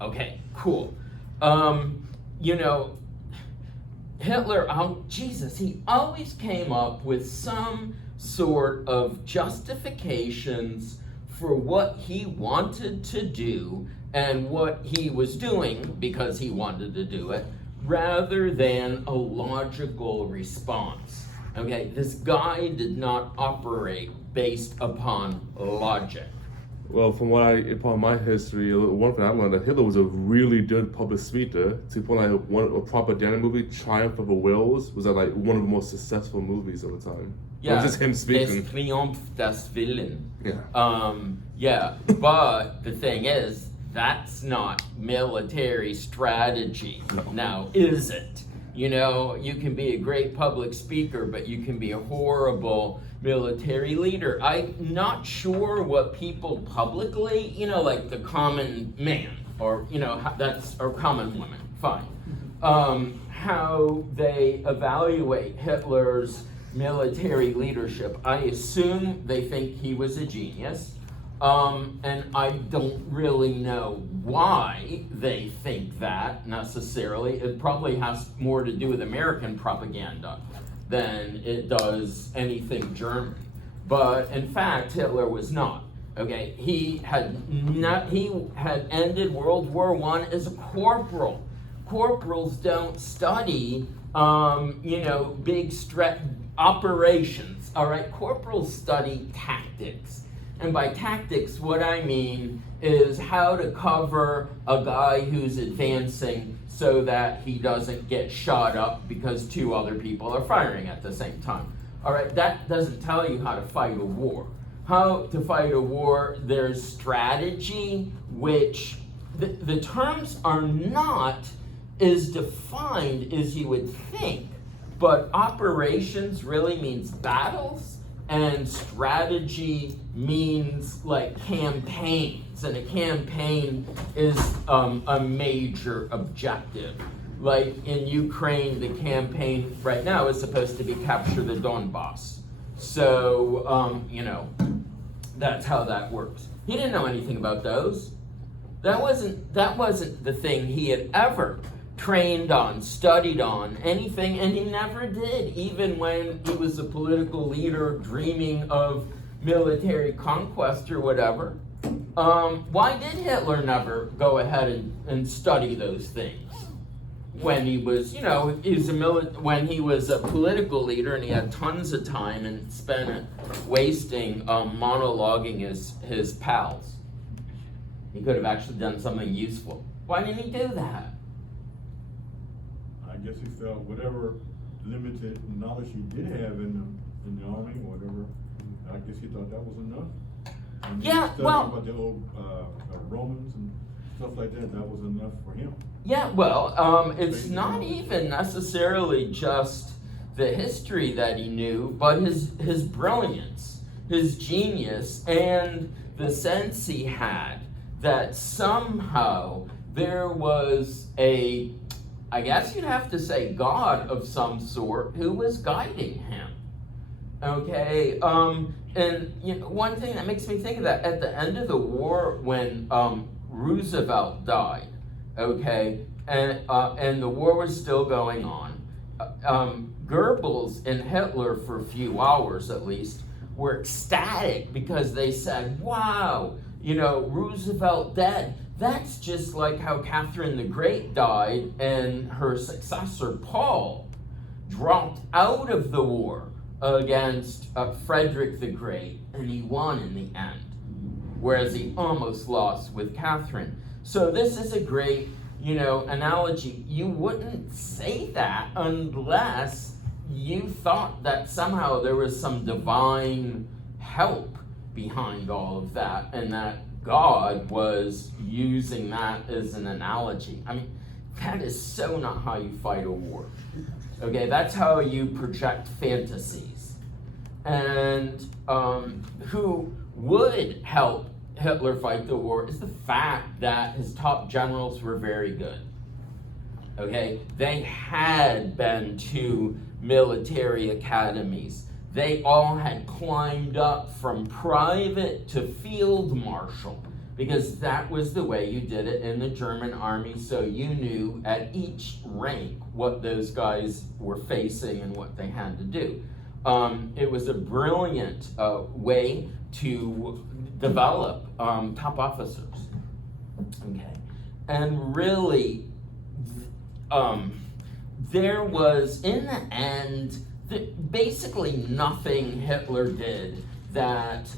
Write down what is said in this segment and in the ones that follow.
Okay, cool. You know, Hitler, oh Jesus, he always came up with some sort of justifications for what he wanted to do and what he was doing because he wanted to do it, rather than a logical response. Okay, this guy did not operate based upon logic. Well, upon my history, one thing I learned that Hitler was a really good public speaker. To the point, like a propaganda movie, Triumph of the Wills, was like one of the most successful movies of the time. Yeah, it was just him speaking. Des Triumph des Willen. Yeah. Yeah, but the thing is, that's not military strategy. Now, is it? You know, you can be a great public speaker, but you can be a horrible military leader. I'm not sure what people publicly, you know, like the common man, or, you know, or common woman, fine, how they evaluate Hitler's military leadership. I assume they think he was a genius. And I don't really know why they think that necessarily. It probably has more to do with American propaganda than it does anything German. But in fact, Hitler was not. Okay, he had ended World War I as a corporal. Corporals don't study, big operations. All right, corporals study tactics. And by tactics, what I mean is how to cover a guy who's advancing so that he doesn't get shot up because two other people are firing at the same time. All right, that doesn't tell you how to fight a war. How to fight a war, there's strategy, which the terms are not as defined as you would think, but operations really means battles, and strategy means like campaigns, and a campaign is a major objective. Like in Ukraine, the campaign right now is supposed to be capture the Donbass. So, that's how that works. He didn't know anything about those. That wasn't the thing he had ever trained on, studied on, anything, and he never did, even when he was a political leader dreaming of military conquest or whatever. Why did Hitler never go ahead and study those things? When he was, when he was a political leader and he had tons of time and spent it wasting monologuing his pals. He could have actually done something useful. Why didn't he do that? I guess he felt whatever limited knowledge he did have in the army, whatever. I guess he thought that was enough. And Yeah, well, about the old Romans and stuff like that, that was enough for him. Yeah, well, it's not even necessarily just the history that he knew, but his brilliance, his genius, and the sense he had that somehow there was I guess you'd have to say God of some sort who was guiding him. Okay, and one thing that makes me think of that, at the end of the war when Roosevelt died, okay, and the war was still going on, Goebbels and Hitler, for a few hours at least, were ecstatic because they said, wow, Roosevelt dead. That's just like how Catherine the Great died and her successor, Paul, dropped out of the war against Frederick the Great, and he won in the end, whereas he almost lost with Catherine. So this is a great, analogy. You wouldn't say that unless you thought that somehow there was some divine help behind all of that, and that God was using that as an analogy. I mean, that is so not how you fight a war. Okay, that's how you project fantasies. And who would help Hitler fight the war is the fact that his top generals were very good. Okay, they had been to military academies. They all had climbed up from private to field marshal. because that was the way you did it in the German army, so you knew at each rank what those guys were facing and what they had to do. It was a brilliant way to develop top officers. Okay, and really, there was, in the end, basically nothing Hitler did that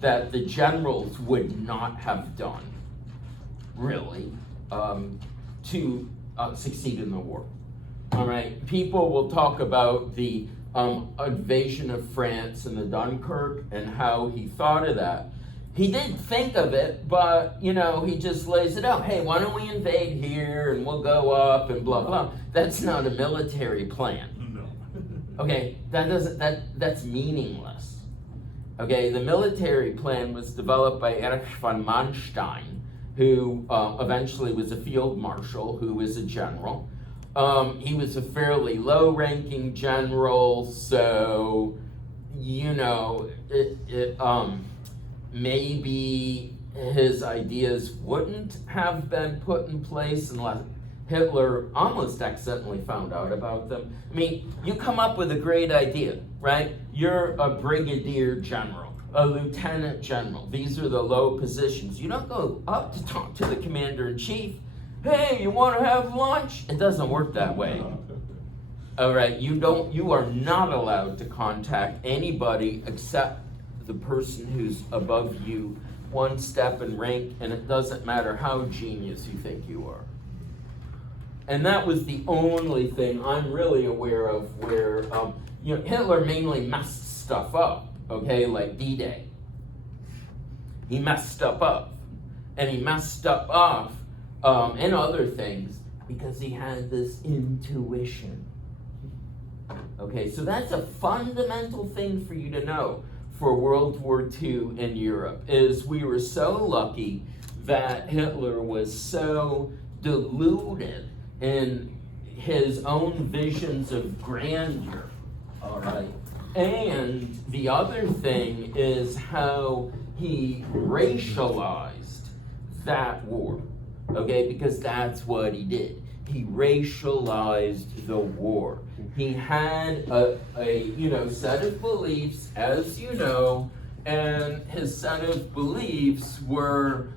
that the generals would not have done, really, to succeed in the war. All right, people will talk about the invasion of France and the Dunkirk and how he thought of that. He did think of it, but, you know, he just lays it out. Hey, why don't we invade here and we'll go up and blah, blah. That's not a military plan. No. Okay, that's meaningless. Okay, the military plan was developed by Erich von Manstein, who eventually was a field marshal, who was a general. He was a fairly low-ranking general, so, you know, maybe his ideas wouldn't have been put in place unless Hitler almost accidentally found out about them. I mean, you come up with a great idea, right? You're a brigadier general, a lieutenant general. These are the low positions. You don't go up to talk to the commander-in-chief. Hey, you want to have lunch? It doesn't work that way. All right, you are not allowed to contact anybody except the person who's above you one step in rank, and it doesn't matter how genius you think you are. And that was the only thing I'm really aware of where, Hitler mainly messed stuff up, okay, like D-Day. He messed stuff up. And he messed stuff up and other things because he had this intuition. Okay, so that's a fundamental thing for you to know for World War II in Europe, is we were so lucky that Hitler was so deluded in his own visions of grandeur, all right? And the other thing is how he racialized that war, okay? Because that's what he did. He racialized the war. He had a set of beliefs, as you know, and his set of beliefs were,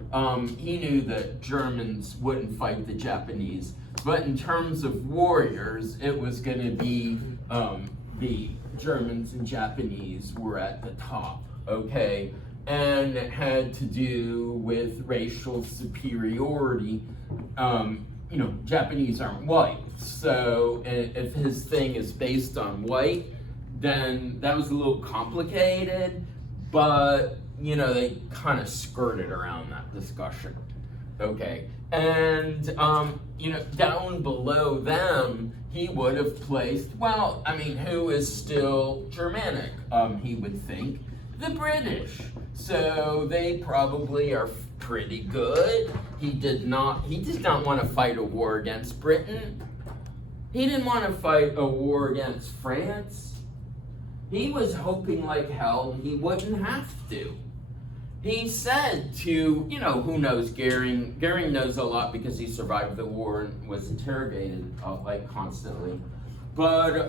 he knew that Germans wouldn't fight the Japanese, but in terms of warriors, it was going to be the Germans and Japanese were at the top, okay? And it had to do with racial superiority. Japanese aren't white, so if his thing is based on white, then that was a little complicated, but, they kind of skirted around that discussion, okay? And, down below them, he would have placed, who is still Germanic, he would think, the British. So they probably are pretty good. He did not want to fight a war against Britain. He didn't want to fight a war against France. He was hoping like hell he wouldn't have to. He said to, who knows, Goering knows a lot because he survived the war and was interrogated constantly. But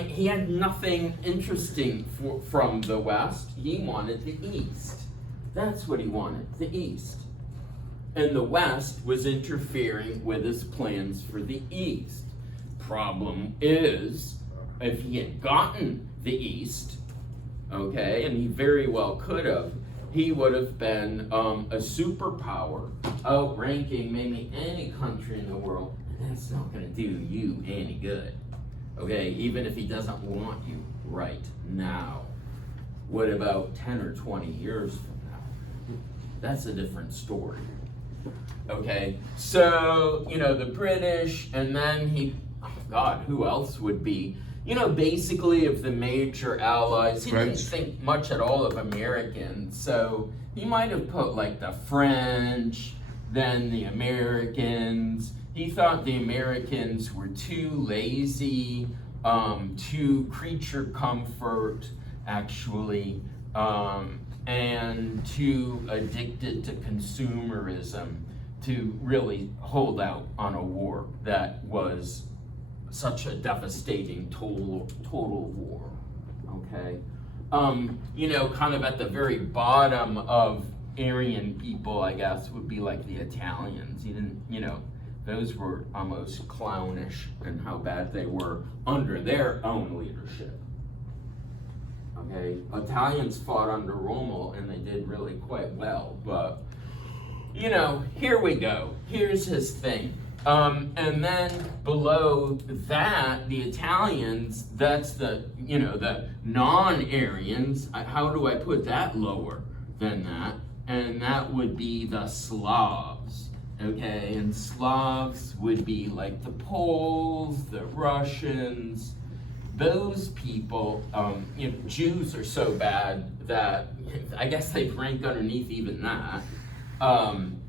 he had nothing interesting from the West. He wanted the East. That's what he wanted, the East. And the West was interfering with his plans for the East. Problem is, if he had gotten the East, okay, and he very well could have, he would have been a superpower, outranking maybe any country in the world. And that's not going to do you any good, okay, even if he doesn't want you right now. What about 10 or 20 years from now? That's a different story. Okay, so, the British, and then who else would be? Basically of the major allies, he didn't think much at all of Americans, so he might have put like the French, then the Americans. He thought the Americans were too lazy, too creature comfort, actually. and too addicted to consumerism to really hold out on a war that was such a devastating total war, okay? You know, kind of at the very bottom of Aryan people, I guess, would be like the Italians. You didn't, you know, those were almost clownish in how bad they were under their own leadership. Okay, Italians fought under Rommel and they did really quite well, but you know, here we go. Here's his thing. And then below that, the Italians, that's the, you know, the non-Aryans. How do I put that lower than that? And that would be the Slavs, okay? And Slavs would be like the Poles, the Russians, those people. You know, Jews are so bad that I guess they rank underneath even that.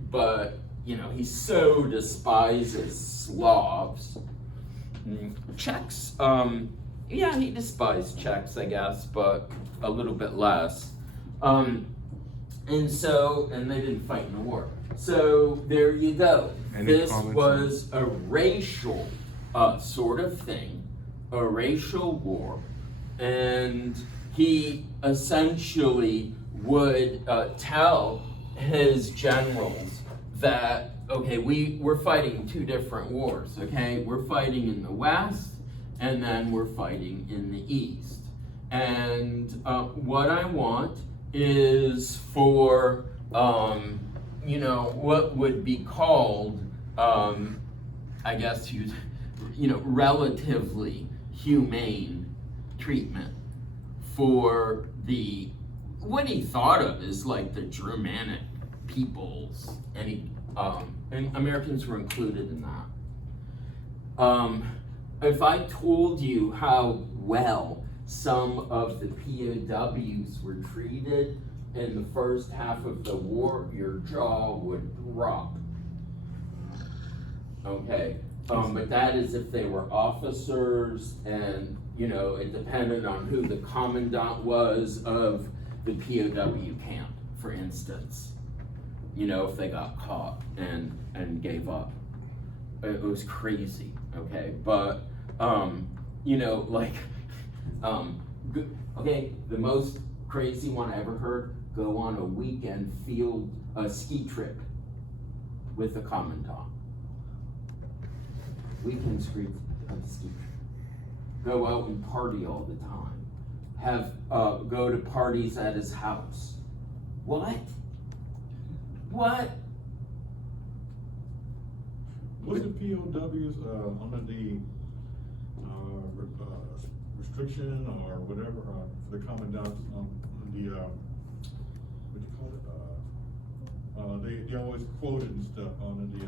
But you know, he so despises Slavs. Czechs, yeah, he despised Czechs, I guess, but a little bit less. And they didn't fight in the war. So there you go. This was a racial sort of thing, a racial war. And he essentially would tell his generals that, okay, we're fighting two different wars, okay? We're fighting in the West, and then we're fighting in the East. And what I want is for, you know, what would be called, I guess, you know, relatively humane treatment for the, what he thought of is like the Germanic peoples, and Americans were included in that. If I told you how well some of the POWs were treated in the first half of the war, your jaw would drop. Okay, but that is if they were officers, and you know, it depended on who the commandant was of the POW camp, for instance. You know, if they got caught and gave up. It was crazy, okay? But, you know, like, okay, the most crazy one I ever heard, go on a weekend ski trip with the commandant. Weekend ski trip. Go out and party all the time. Go to parties at his house. What? What? Wasn't POWs under the restriction or whatever for the commandants on the what do you call it? They always quoted and stuff on the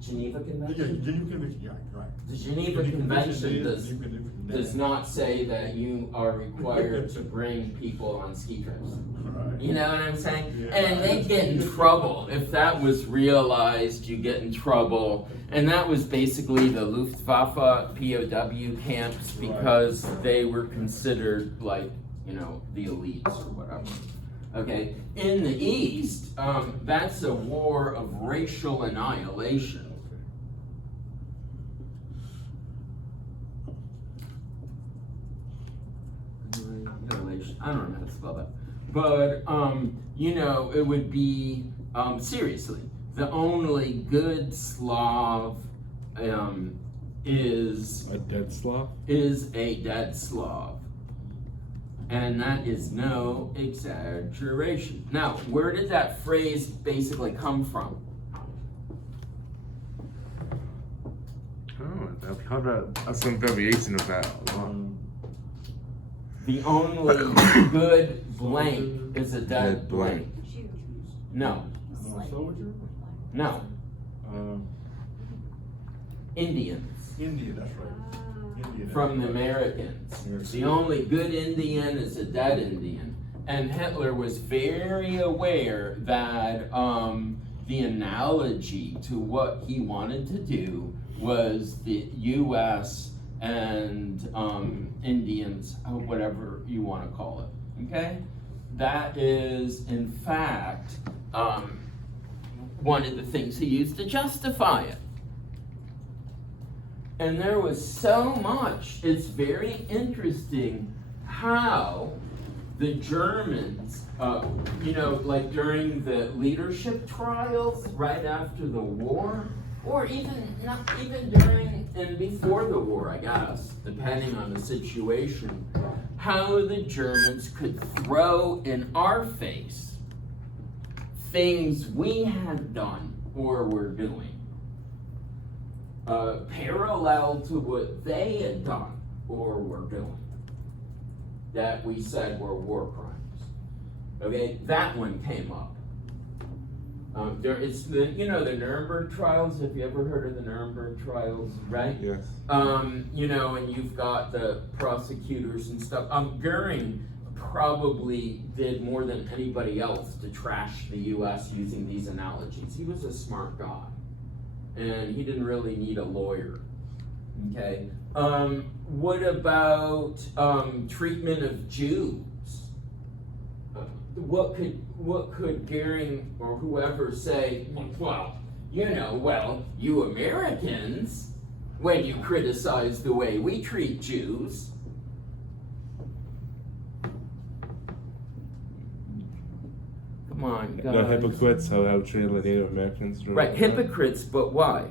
Geneva Convention? Yeah, Geneva Convention, yeah, right. The Geneva Convention does not say that you are required to bring people on ski trips. Right. You know what I'm saying? Yeah. And they get in trouble. If that was realized, you get in trouble. And that was basically the Luftwaffe POW camps, because they were considered like, you know, the elites or whatever. Okay, in the East, that's a war of racial annihilation. I don't know how to spell that. But, you know, it would be, seriously, the only good Slav is... A dead Slav? Is a dead Slav. And that is no exaggeration. Now, where did that phrase basically come from? Oh, I've heard some variation of that. The only good blank is a dead blank. No. Soldier? No. Indians. Indian, that's right. Indian. From the Americans. The only good Indian is a dead Indian. And Hitler was very aware that the analogy to what he wanted to do was the U.S. and Indians, whatever you want to call it. Okay? that is, in fact, one of the things he used to justify it. And there was so much, it's very interesting how the Germans, like during the leadership trials right after the war, or not even during and before the war, I guess, depending on the situation, how the Germans could throw in our face things we had done or were doing, parallel to what they had done or were doing, that we said were war crimes. Okay, that one came up. It's the Nuremberg trials. Have you ever heard of the Nuremberg trials? Right. Yes. And you've got the prosecutors and stuff. Goering probably did more than anybody else to trash the U.S. using these analogies. He was a smart guy, and he didn't really need a lawyer. Okay. What about treatment of Jews? What could Goering or whoever say? Well, you Americans, when you criticize the way we treat Jews. Come on, guys. The hypocrites who have treated the Native Americans. Right, hypocrites, but why?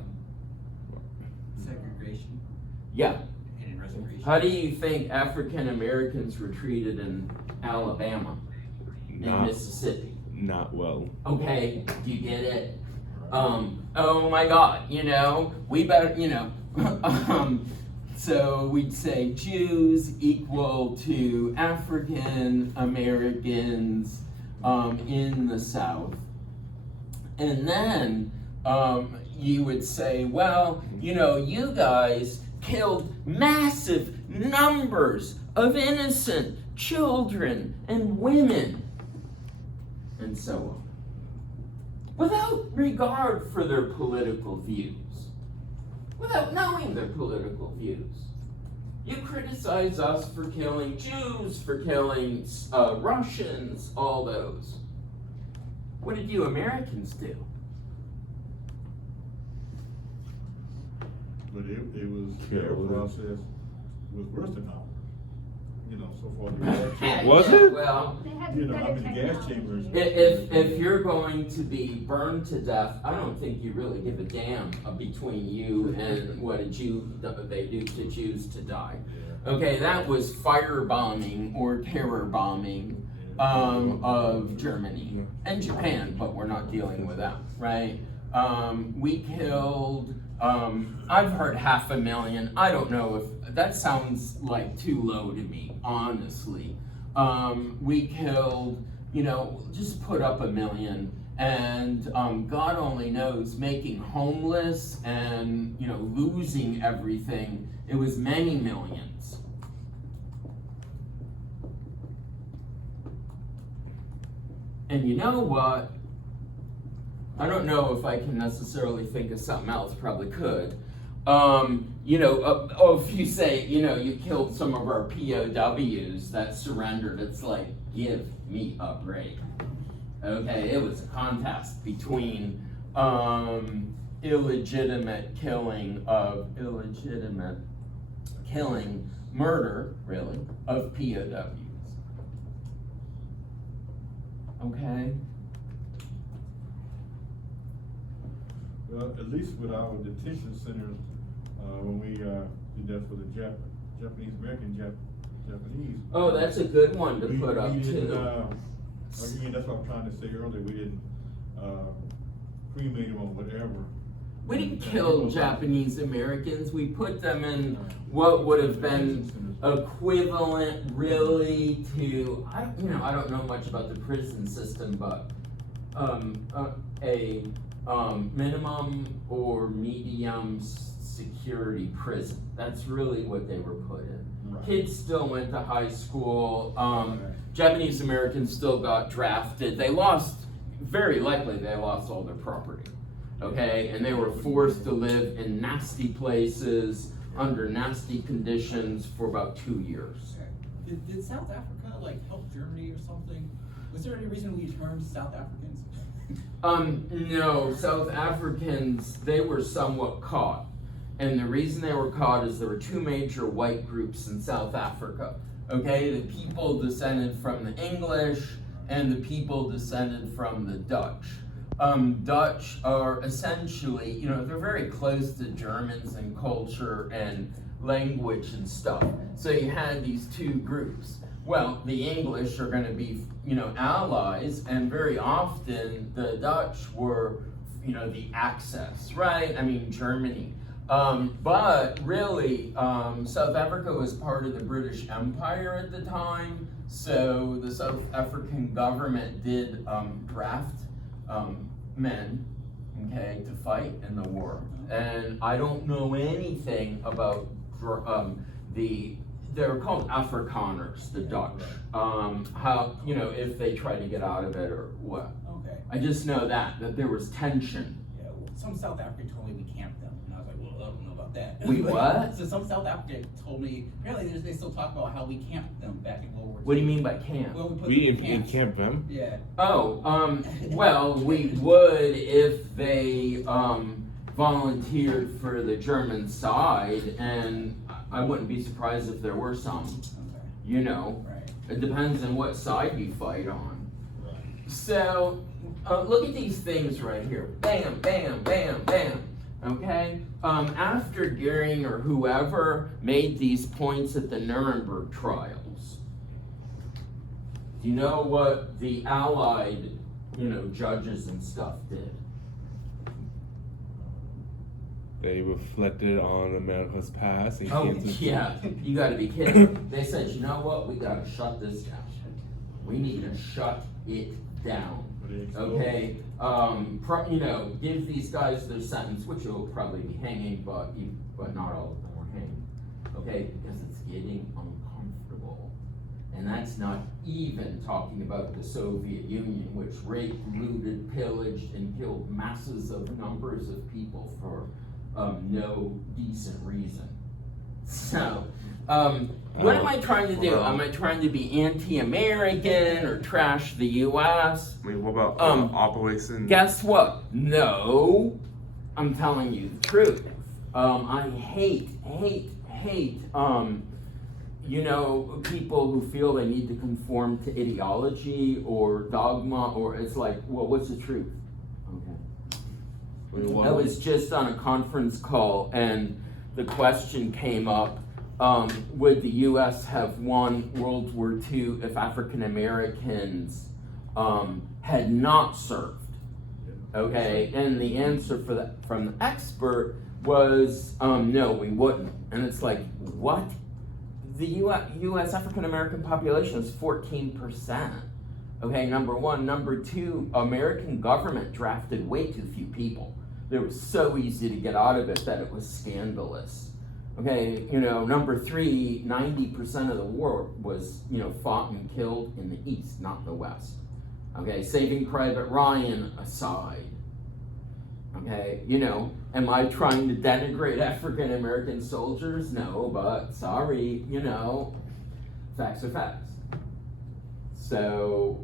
Segregation Yeah. and reservation. How do you think African Americans were treated in Alabama, in Mississippi? Not well. Okay, do you get it? Oh my God, we better, so we'd say Jews equal to African Americans in the South. And then you would say, well, you guys killed massive numbers of innocent children and women, and so on, without regard for their political views, without knowing their political views. You criticize us for killing Jews, for killing Russians, all those. What did you Americans do? But it was, their process was worse than ours. So far the gas chambers. Was it? Well, They had I better mean, the gas chambers. if you're going to be burned to death, I don't think you really give a damn between you and what they do to Jews to die. Okay, that was firebombing or terror bombing of Germany and Japan, but we're not dealing with that, right? We killed, I've heard 500,000. I don't know if that sounds like too low to me, honestly. We killed, just put up 1 million, and God only knows, making homeless and, losing everything, it was many millions. And you know what? I don't know if I can necessarily think of something else, probably could. If you say, you killed some of our POWs that surrendered, it's like, give me a break. Okay, it was a contest between murder, really, of POWs. Okay? Well, at least with our detention centers, when we did that for the Japanese American Japanese. Oh, that's a good one to put up we didn't, too. Again, that's what I'm trying to say earlier. We didn't cremate them or whatever. We didn't kill Japanese Americans. We put them in what would have been equivalent, really, to I don't know much about the prison system, but a minimum or medium security prison. That's really what they were put in. Right. Kids still went to high school. Japanese Americans still got drafted. Very likely they lost all their property. Okay, and they were forced to live in nasty places under nasty conditions for about 2 years. Did South Africa help Germany or something? Was there any reason we termed South Africans? No, South Africans, they were somewhat caught. And the reason they were caught is there were two major white groups in South Africa. Okay, the people descended from the English and the people descended from the Dutch. Dutch are essentially, you know, they're very close to Germans in culture and language and stuff. So you had these two groups. Well, the English are going to be, you know, allies, and very often the Dutch were, you know, the Axis, right? I mean, Germany. But really, South Africa was part of the British Empire at the time, so the South African government did draft men, okay, to fight in the war. And I don't know anything about they're called Afrikaners, the Dutch. How, you know, if they tried to get out of it or what. Okay. I just know that there was tension. Yeah, well, some South African told me we camped them, and I was like, well, I don't know about that. We what? So some South African told me, apparently they still talk about how we camped them back in World War II. What do you mean by camp? Well, we put We them in camp them? Yeah. Oh, well, we would if they volunteered for the German side, and I wouldn't be surprised if there were some. Okay. You know, Right. it depends on what side you fight on. Right. So, look at these things right here. Bam, bam, bam, bam. Okay? After Goering or whoever made these points at the Nuremberg trials, do you know what the Allied, you know, judges and stuff did? They reflected on America's past and Oh, came to yeah, you gotta be kidding. They said, you know what, we gotta shut this down. We need to shut it down. Okay, you know, give these guys their sentence, which will probably be hanging, but not all of them were hanged. Okay, because it's getting uncomfortable. And that's not even talking about the Soviet Union, which raped, looted, pillaged, and killed masses of numbers of people for no decent reason. So, what am I trying to do? Am I trying to be anti-American or trash the U.S.? I mean, what about Operation? Guess what? No, I'm telling you the truth. I hate, you know, people who feel they need to conform to ideology or dogma, or it's like, well, what's the truth? Okay. I was just on a conference call, and the question came up, would the U.S. have won World War II if African Americans had not served? Okay, and the answer for that from the expert was no, we wouldn't. And it's like, what? The U.S. African American population is 14%. Okay, number one. Number two, American government drafted way too few people. It was so easy to get out of it that it was scandalous. Okay, you know, number three, 90% of the war was, you know, fought and killed in the East, not the West. Okay, Saving Private Ryan aside. Okay, you know, am I trying to denigrate African American soldiers? No, but sorry, you know, facts are facts. So,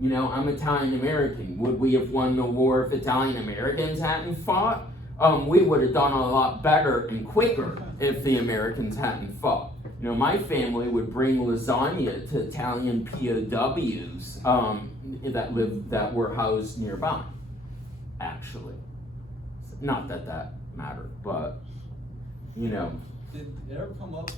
you know, I'm Italian American. Would we have won the war if Italian Americans hadn't fought? We would have done a lot better and quicker if the Americans hadn't fought. You know, my family would bring lasagna to Italian POWs that were housed nearby. Actually, not that mattered, but you know. Did it ever come up?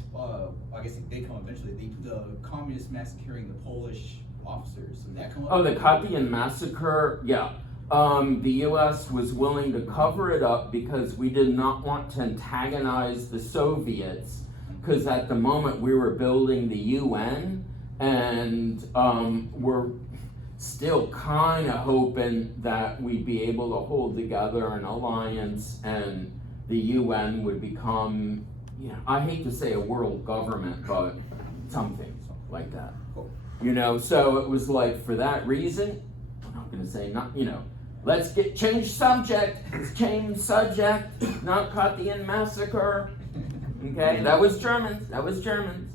I guess it did come eventually. The communists massacring the Polish officers. Did that come up? Oh, the Katyn massacre. Yeah. The U.S. was willing to cover it up because we did not want to antagonize the Soviets, because at the moment we were building the UN, and we're still kind of hoping that we'd be able to hold together an alliance and the UN would become, you know, I hate to say a world government, but something like that. You know, so it was like, for that reason, I'm not going to say, not, you know, let's change subject, not Katyn massacre. Okay, that was Germans.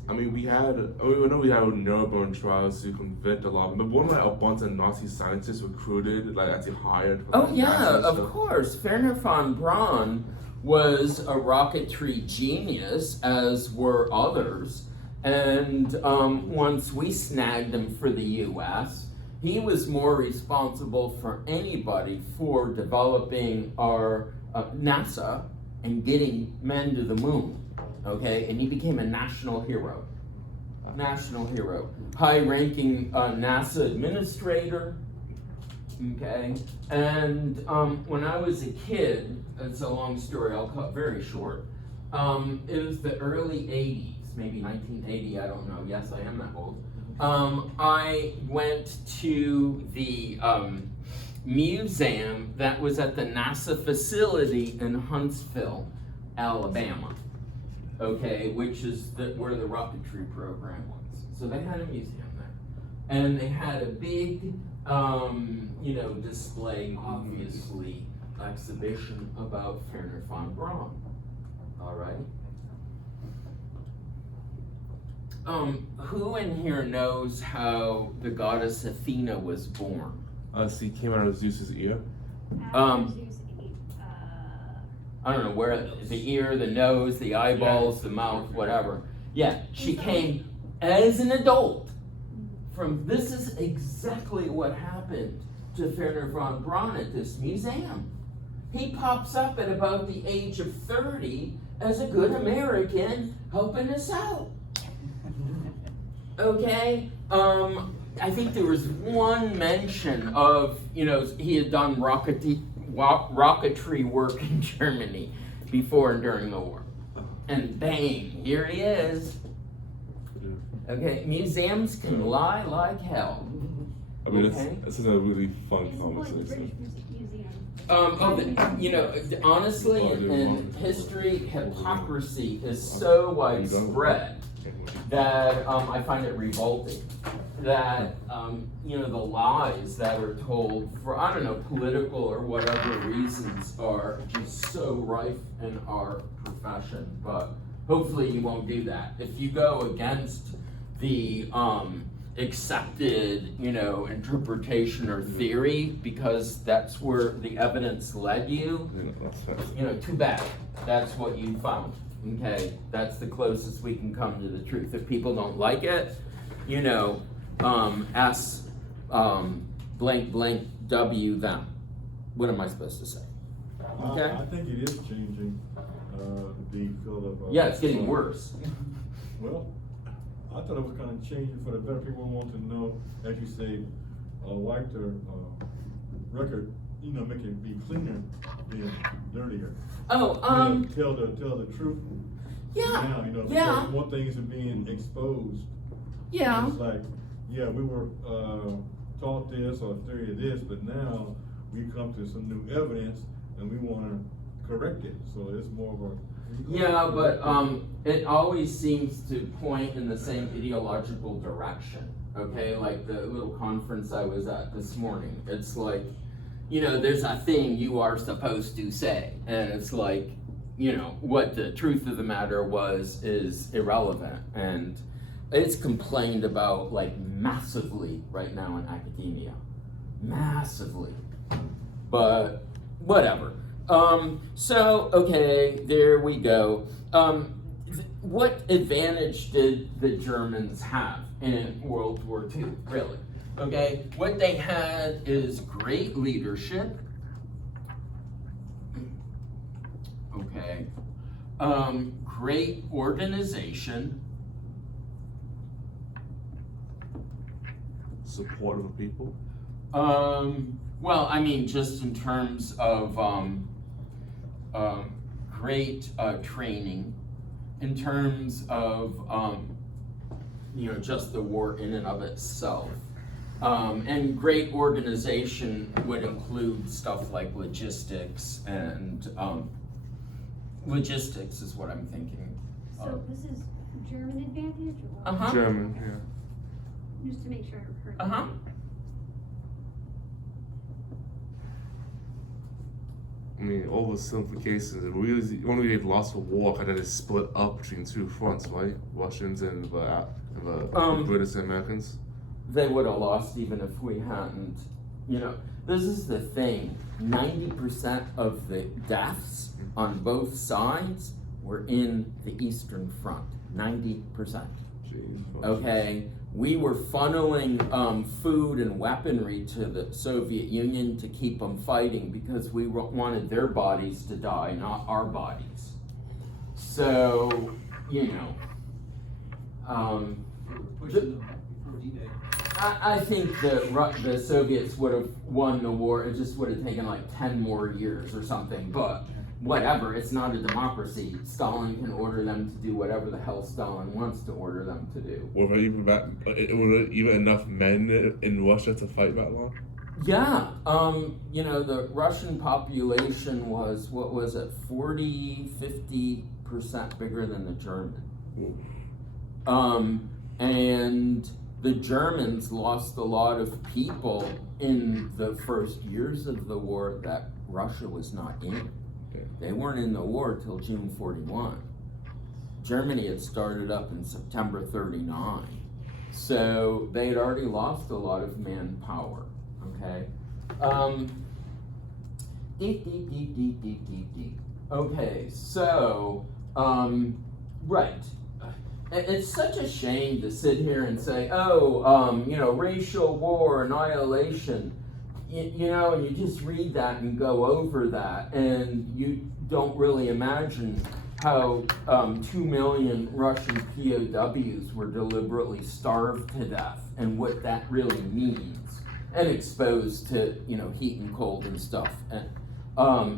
I mean, we know we had Nuremberg trials to convict a lot of them, but one like a bunch of Nazi scientists recruited, like actually hired. For, Oh like, yeah, Nazi of stuff. course. Werner von Braun was a rocketry genius, as were others. And once we snagged him for the U.S., he was more responsible for anybody for developing our NASA and getting men to the moon. Okay, and he became a national hero. National hero. High-ranking NASA administrator. Okay, and when I was a kid, it's a long story, I'll cut very short. It was the early 80s, maybe 1980, I don't know. Yes, I am that old. I went to the museum that was at the NASA facility in Huntsville, Alabama. Okay, which is where the rocketry program was. So they had a museum there. And they had a big, display, obviously, exhibition about Werner von Braun. All right. Who in here knows how the goddess Athena was born? He came out of Zeus's ear. I don't know where, the ear, the nose, the eyeballs, the mouth, whatever. Yeah, she came as an adult this is exactly what happened to Werner von Braun at this museum. He pops up at about the age of 30 as a good American helping us out. Okay? I think there was one mention of, he had done rocketry work in Germany before and during the war. And bang, here he is. Okay, museums can lie like hell. I mean, okay? this is a really fun conversation. Honestly, in history, hypocrisy is so widespread that I find it revolting. That, the lies that are told for, I don't know, political or whatever reasons are just so rife in our profession. But hopefully you won't do that. If you go against the accepted, interpretation or theory because that's where the evidence led you, too bad. That's what you found. Okay, that's the closest we can come to the truth. If people don't like it, ask blank blank W them. What am I supposed to say? Okay. I think it is changing the field of. Yeah, it's getting worse. Well, I thought it was kind of changing for the better. People want to know, as you say, wipe their record, make it be cleaner than dirtier. Oh, tell the truth. Yeah. Now, Yeah. because more things are being exposed. Yeah. It's like, yeah, we were taught this or theory of this, but now we come to some new evidence and we want to correct it. So it's more of a. Yeah, but it always seems to point in the same ideological direction. Okay, like the little conference I was at this morning. It's like, there's a thing you are supposed to say, and it's like, what the truth of the matter is irrelevant, and it's complained about like massively right now in academia, massively. But whatever. Okay, there we go. What advantage did the Germans have in World War II, really? Okay, what they had is great leadership. Okay, great organization. Support of the people. Well, I mean, just in terms of great training, in terms of just the war in and of itself, and great organization would include stuff like logistics, and logistics is what I'm thinking. So this is German advantage, or Uh-huh. German, yeah. just to make sure I heard. Uh-huh. mean, all the simplifications. When we lost the war, kind of split up between two fronts, right? Russians and the British and Americans. They would have lost even if we hadn't. You know, this is the thing. 90% of the deaths on both sides were in the Eastern Front. 90%. Jeez. Okay, we were funneling food and weaponry to the Soviet Union to keep them fighting because we wanted their bodies to die, not our bodies. So, you know, Pushing them back before D-Day. I think the Soviets would have won the war. It just would have taken like 10 more years or something. But whatever, it's not a democracy. Stalin can order them to do whatever the hell Stalin wants to order them to do. Were there even enough men in Russia to fight that long? Yeah, you know, the Russian population was, what was it, 40-50% bigger than the German. And the Germans lost a lot of people in the first years of the war that Russia was not in. They weren't in the war till June 41. Germany had started up in September 39. So they had already lost a lot of manpower, okay? Okay, so, right. It's such a shame to sit here and say, oh, you know, racial war, annihilation. You know, and you just read that and go over that, and you don't really imagine how 2 million Russian POWs were deliberately starved to death, and what that really means, and exposed to, you know, heat and cold and stuff, and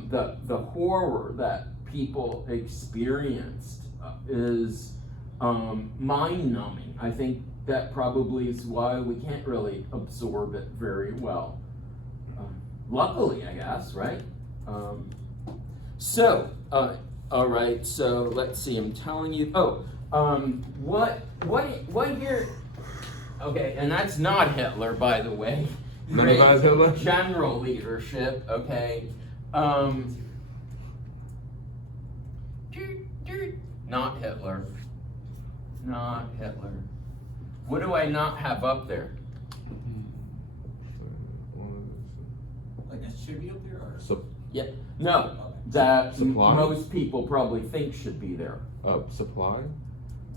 the horror that people experienced is mind-numbing. I think that probably is why we can't really absorb it very well. Luckily, I guess, right? All right, so let's see, I'm telling you, what year, okay, and that's not Hitler, by the way. None of that is Hitler? General leadership, okay. Not Hitler. Not Hitler. What do I not have up there? Like that should be up there, or? Yeah, no, that Supply? most people probably think should be there. Supply?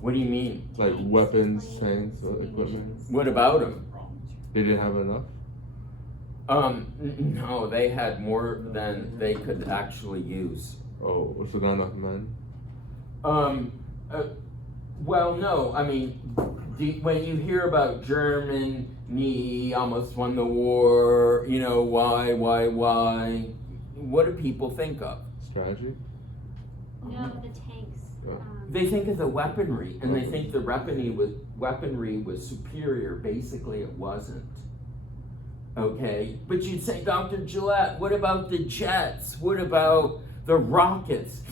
What do you mean? Like weapons, tanks, equipment? What about them? They didn't have enough? No, they had more than they could actually use. Oh, so not enough men? Well, no, I mean, when you hear about Germany almost won the war, you know, why, what do people think of? Strategy? No, the tanks. They think of the weaponry, and they think the weaponry was superior. Basically, it wasn't. Okay, but you'd say, Dr. Gillette, what about the jets? What about the rockets?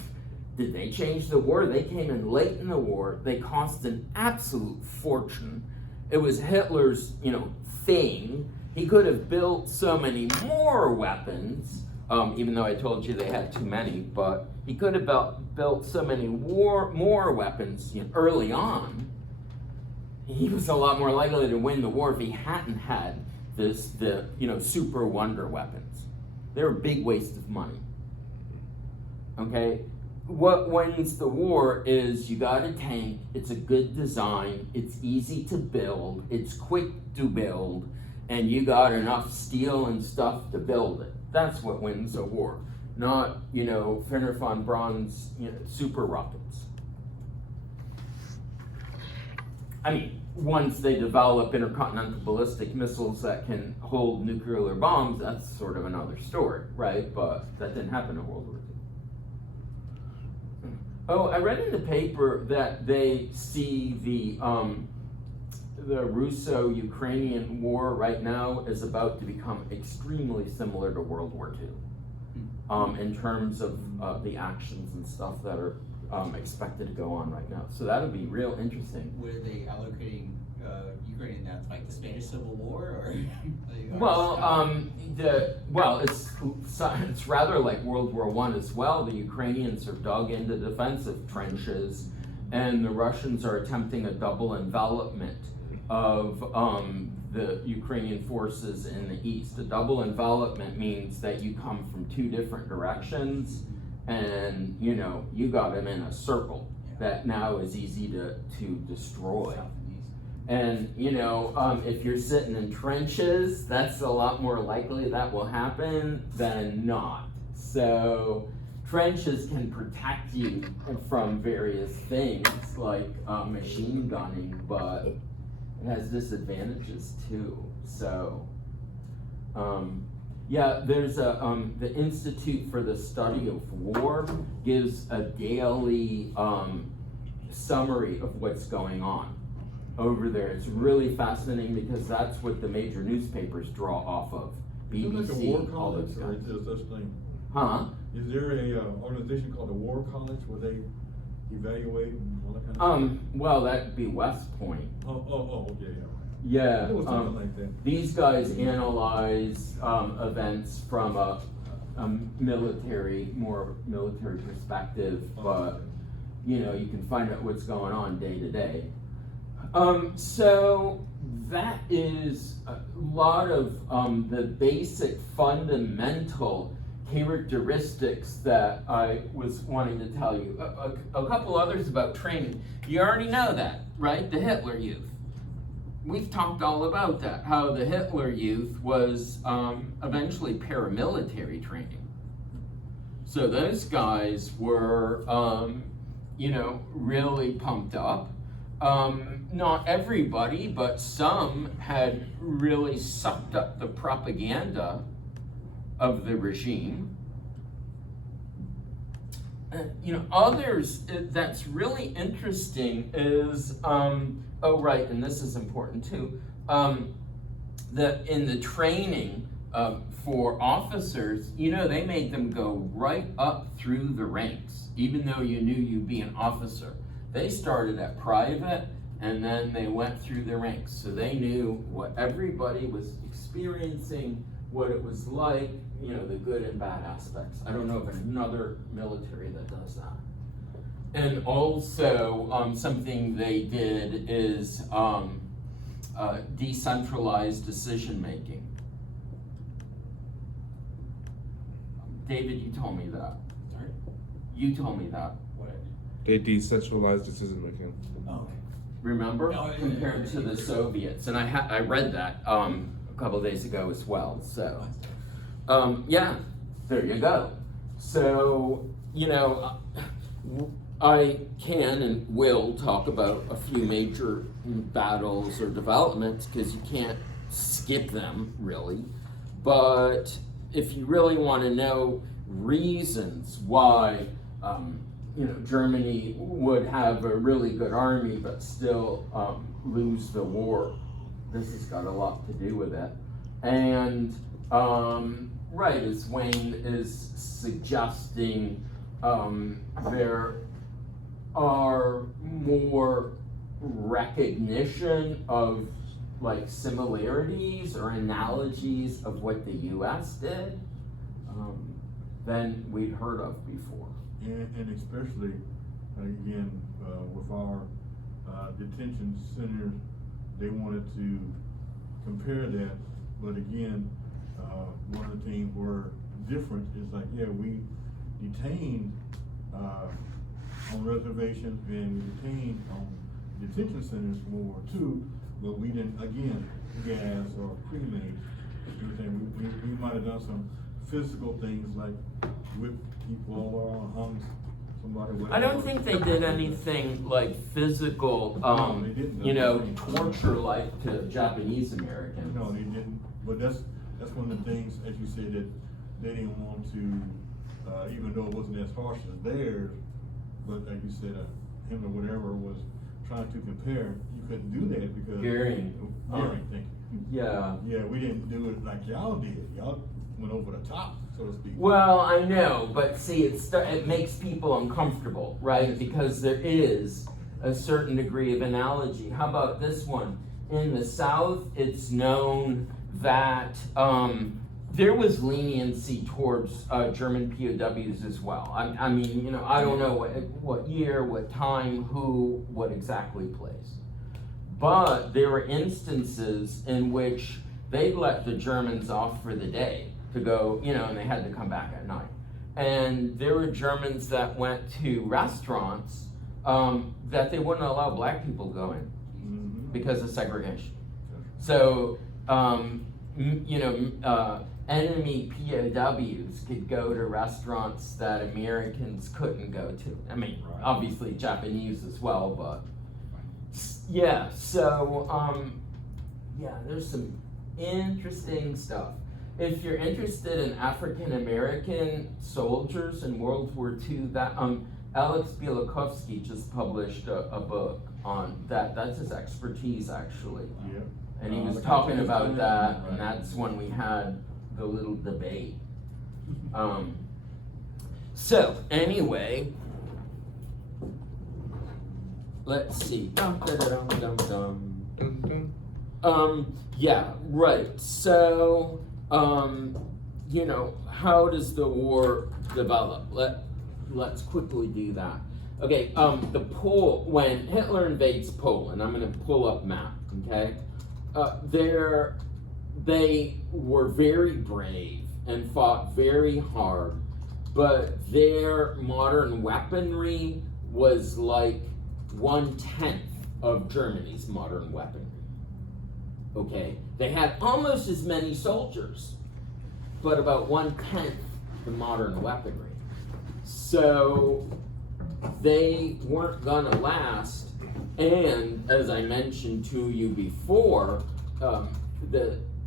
Did they change the war? They came in late in the war. They cost an absolute fortune. It was Hitler's, you know, thing. He could have built so many more weapons, even though I told you they had too many, but he could have built so many more weapons, you know, early on. He was a lot more likely to win the war if he hadn't had the super wonder weapons. They're a big waste of money. Okay? What wins the war is you got a tank, it's a good design, it's easy to build, it's quick to build, and you got enough steel and stuff to build it. That's what wins a war, not, you know, Wernher von Braun's, you know, super rockets. I mean, once they develop intercontinental ballistic missiles that can hold nuclear bombs, that's sort of another story, right? But that didn't happen in World War II. Oh, I read in the paper that they see the Russo-Ukrainian war right now is about to become extremely similar to World War II in terms of the actions and stuff that are expected to go on right now. So that'll be real interesting. Were they allocating Ukraine now? Like the Spanish Civil War, or? It's rather like World War I as well. The Ukrainians are dug into defensive trenches, and the Russians are attempting a double envelopment of the Ukrainian forces in the east. A double envelopment means that you come from two different directions, and you got them in a circle that now is easy to destroy. And if you're sitting in trenches, that's a lot more likely that will happen than not. So trenches can protect you from various things like machine gunning, but it has disadvantages too. So there's the Institute for the Study of War gives a daily summary of what's going on over there. It's really fascinating because that's what the major newspapers draw off of. BBC, Is there like a war all college, those or guys. is there such thing? Huh? Is there a organization called the War College where they evaluate and all that kind of stuff? Well, that'd be West Point. Oh, okay, yeah. Yeah. It was something like that. These guys analyze events from a more military perspective, but you can find out what's going on day to day. So that is a lot of the basic fundamental characteristics that I was wanting to tell you. A couple others about training. You already know that, right? The Hitler Youth. We've talked all about that, how the Hitler Youth was eventually paramilitary training. So those guys were, really pumped up. Not everybody, but some had really sucked up the propaganda of the regime. Others that's really interesting is, and this is important too, that in the training for officers, they made them go right up through the ranks, even though you knew you'd be an officer. They started at private, and then they went through the ranks. So they knew what everybody was experiencing, what it was like, the good and bad aspects. I don't know of another military that does that. And also, something they did is decentralized decision-making. David, you told me that. Sorry? You told me that. What? They decentralized decision making. Oh, okay. Remember? Oh, yeah, Compared yeah, to the Soviets. And I read that a couple of days ago as well. So, there you go. So, I can and will talk about a few major battles or developments because you can't skip them, really. But if you really want to know reasons why Germany would have a really good army but still lose the war, this has got a lot to do with it. And as Wayne is suggesting, there are more recognition of similarities or analogies of what the U.S. did than we'd heard of before. And especially, again, with our detention centers, they wanted to compare that, but again, one of the things were different is we detained on reservations and we detained on detention centers for World War II, but we didn't, again, gas or cremate. We might have done some physical things like whip people or hung somebody. I don't think they did anything physical, No, they didn't. torture like to Japanese Americans. No, they didn't. But that's one of the things, as you said, that they didn't want to, even though it wasn't as harsh as theirs, but like you said, him or whatever was trying to compare. You couldn't do that because Goering. Goering, thank you. Yeah. Yeah, we didn't do it like y'all did. Y'all went over the top, so to speak. Well, I know, but see, it makes people uncomfortable, right? Because there is a certain degree of analogy. How about this one? in the South, it's known that there was leniency towards German POWs as well. I mean, you know, I don't know what year, what time, who, what exactly place. But there were instances in which they let the Germans off for the day to go, you know, and they had to come back at night. And there were Germans that went to restaurants that they wouldn't allow black people to go in because of segregation. So, you know, enemy POWs could go to restaurants that Americans couldn't go to. I mean, obviously Japanese as well, but yeah, so, yeah, there's some interesting stuff. If you're interested in African American soldiers in World War II, that Alex Bielakowski just published a book on that. That's his expertise, actually. Yeah. And he was talking about that, and that's when we had the little debate. So anyway, let's see. Yeah, right. So, you know, how does the war develop? Let's quickly do that. Okay, when Hitler invades Poland, I'm going to pull up map, okay? They were very brave and fought very hard, but their modern weaponry was like 1/10 of Germany's modern weaponry. Okay, they had almost as many soldiers, but about 1/10 the modern weaponry. So they weren't gonna last, and as I mentioned to you before,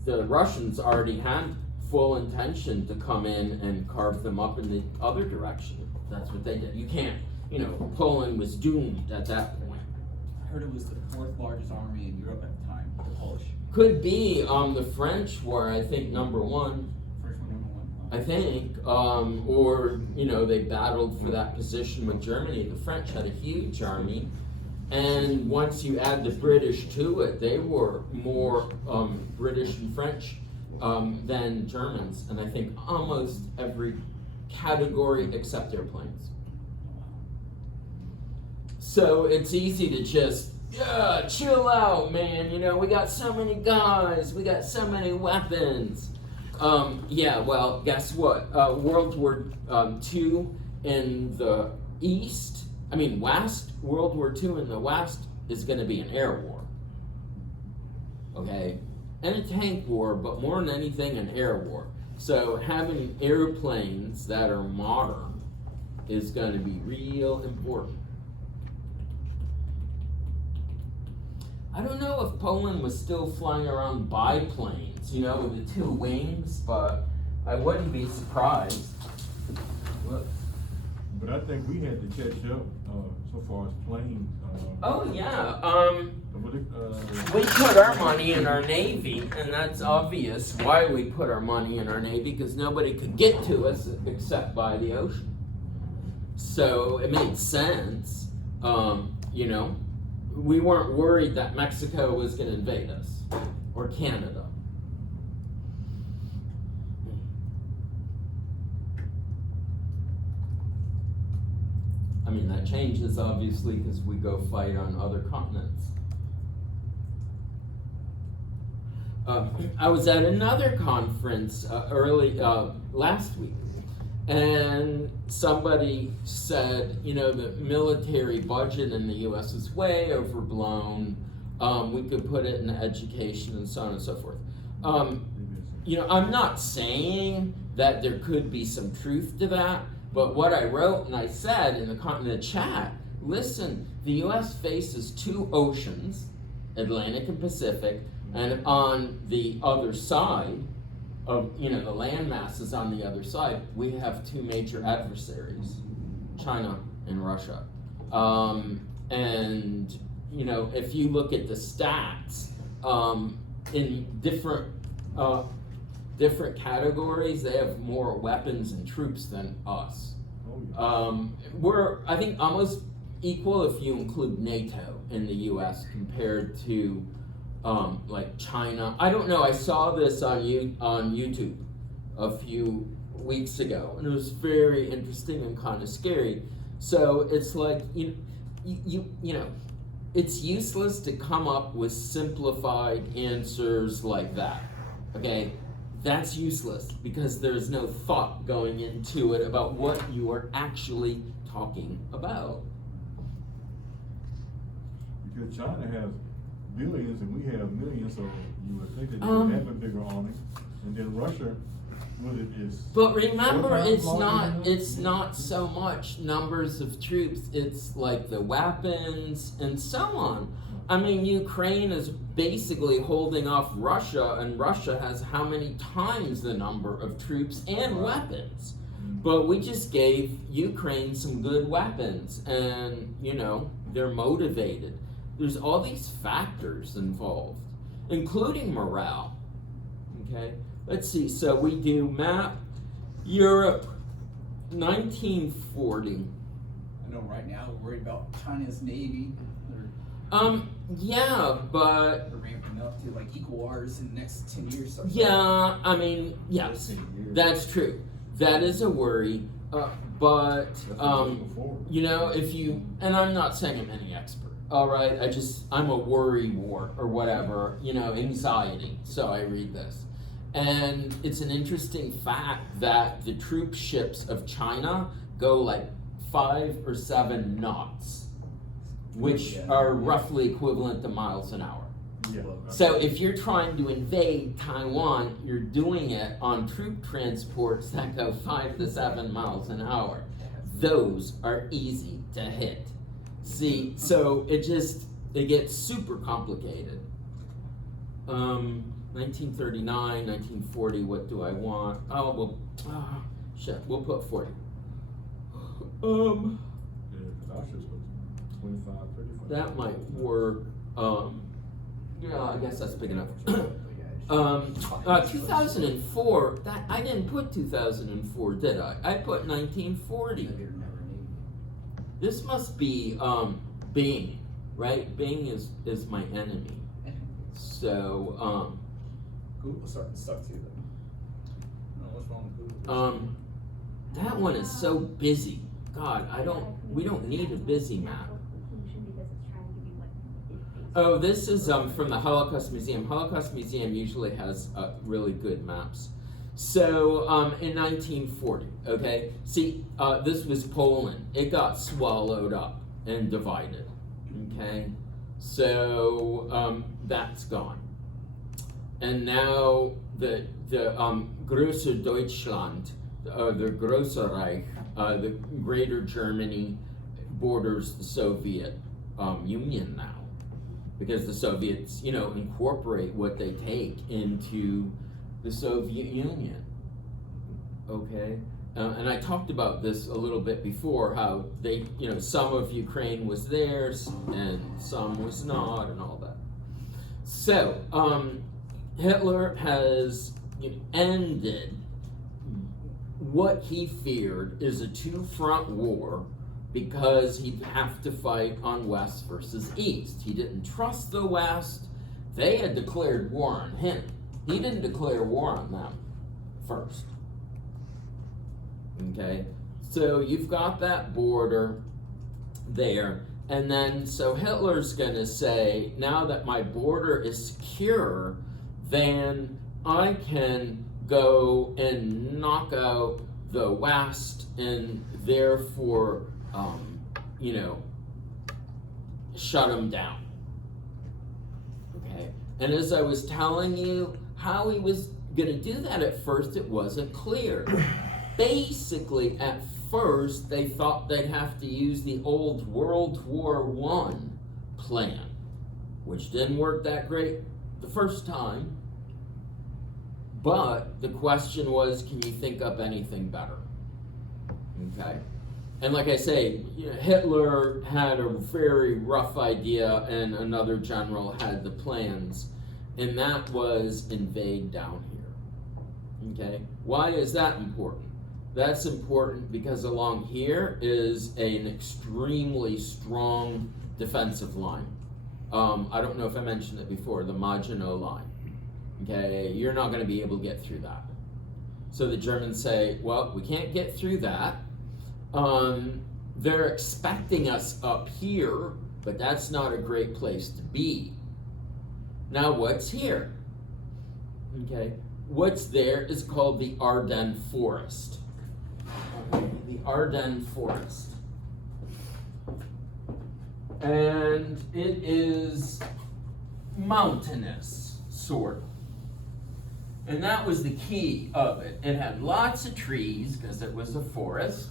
the Russians already had full intention to come in and carve them up in the other direction. That's what they did. You can't, you know, Poland was doomed at that point. I heard it was the fourth largest army in Europe at the time, the Polish. Could be the French were, I think, number one. First one, number one. I think, or, you know, they battled for that position with Germany. The French had a huge army, and once you add the British to it, they were more British and French than Germans, and I think almost every category except airplanes. So it's easy to just, yeah, chill out, man, you know, we got so many guys, we got so many weapons. Yeah, well, guess what? World War II in the West, World War II in the West is going to be an air war. Okay? And a tank war, but more than anything, an air war. So having airplanes that are modern is going to be real important. I don't know if Poland was still flying around biplanes, you know, with the two wings, but I wouldn't be surprised. Whoops. But I think we had to catch up so far as planes. Oh yeah, we put our money in our Navy, and that's obvious why we put our money in our Navy, because nobody could get to us except by the ocean. So it made sense, you know. We weren't worried that Mexico was going to invade us, or Canada. I mean, that changes obviously because we go fight on other continents. I was at another conference last week, and somebody said, you know, the military budget in the U.S. is way overblown. We could put it in education and so on and so forth. You know, I'm not saying that there could be some truth to that, but what I wrote and I said in the chat, listen, the U.S. faces two oceans, Atlantic and Pacific, and on the other side of, you know, the land masses on the other side, we have two major adversaries, China and Russia. And, you know, if you look at the stats, in different categories, they have more weapons and troops than us. We're, I think, almost equal if you include NATO in the U.S. compared to like China. I don't know. I saw this on YouTube a few weeks ago, and it was very interesting and kind of scary. So it's like you know, it's useless to come up with simplified answers like that. Okay, that's useless because there's no thought going into it about what you are actually talking about. Because China has billions and we have millions, so you would think that they would have a bigger army. And then Russia, with it is. But remember, 4 times it's larger not than us? it's not so much numbers of troops, it's like the weapons and so on. I mean, Ukraine is basically holding off Russia, and Russia has how many times the number of troops and weapons. But we just gave Ukraine some good weapons, and you know, they're motivated. There's all these factors involved, including morale. Okay, let's see. So we do map Europe, 1940. I know right now we're worried about China's Navy. Yeah, but They're ramping up to like equal ours in the next 10 years. Something. yeah, I mean, yes, that's true. That is a worry. But you know, if you, and I'm not saying I'm any expert. All right, I'm a worry wart or whatever, you know, anxiety. So I read this. And it's an interesting fact that the troop ships of China go like 5 or 7 knots, which are roughly equivalent to miles an hour. Yeah. So if you're trying to invade Taiwan, you're doing it on troop transports that go 5 to 7 miles an hour. Those are easy to hit. See, so it gets super complicated. 1939, 1940, what do I want? We'll put 40. Yeah, 'cause our ships was 25, 35. That might work. Yeah, I guess that's big enough. 2004, I didn't put 2004, did I? I put 1940. This must be Bing, right? Bing is my enemy. So Google's starting to suck too, though. I don't know what's wrong with Google. that one is so busy. God, we don't need a busy map. Oh, this is from the Holocaust Museum. Holocaust Museum usually has really good maps. So in 1940, okay, see, this was Poland. It got swallowed up and divided, okay? So that's gone. And now the Große Deutschland, the Große Reich, the Greater Germany borders the Soviet Union now. Because the Soviets, you know, incorporate what they take into the Soviet Union. Okay? And I talked about this a little bit before, how they, you know, some of Ukraine was theirs and some was not and all that. So, Hitler has ended what he feared is a 2-front war because he'd have to fight on West versus East. He didn't trust the West. They had declared war on him. He didn't declare war on them first. Okay? So you've got that border there. And then, so Hitler's going to say, now that my border is secure, then I can go and knock out the West and therefore, you know, shut them down. Okay? And as I was telling you, how he was going to do that at first, it wasn't clear. Basically, at first, they thought they'd have to use the old World War I plan, which didn't work that great the first time. But the question was, can you think up anything better? Okay? And like I say, you know, Hitler had a very rough idea and another general had the plans, and that was invade down here. Okay? Why is that important? That's important because along here is an extremely strong defensive line. I don't know if I mentioned it before, the Maginot Line. Okay, you're not going to be able to get through that. So the Germans say, well, we can't get through that. They're expecting us up here, but that's not a great place to be. Now, what's here? Okay, what's there is called the Ardennes Forest. Okay, the Ardennes Forest. And it is mountainous, sort of. And that was the key of it. It had lots of trees because it was a forest,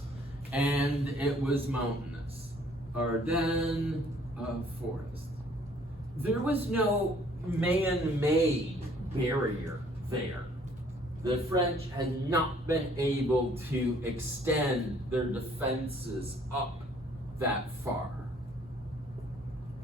and it was mountainous. Ardennes Forest. There was no man-made barrier there. The French had not been able to extend their defenses up that far.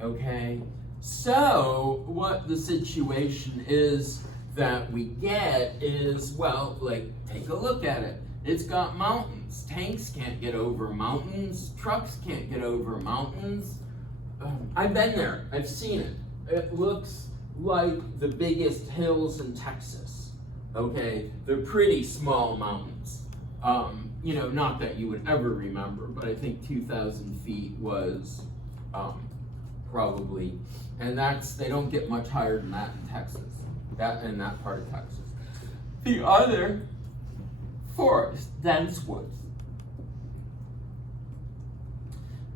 Okay? So, what the situation is that we get is, well, like, take a look at it. It's got mountains. Tanks can't get over mountains. Trucks can't get over mountains. I've been there. I've seen it. It looks like the biggest hills in Texas. Okay? They're pretty small mountains. You know, not that you would ever remember, but I think 2,000 feet was probably, and they don't get much higher than that in Texas. In that part of Texas. The other forest, dense woods.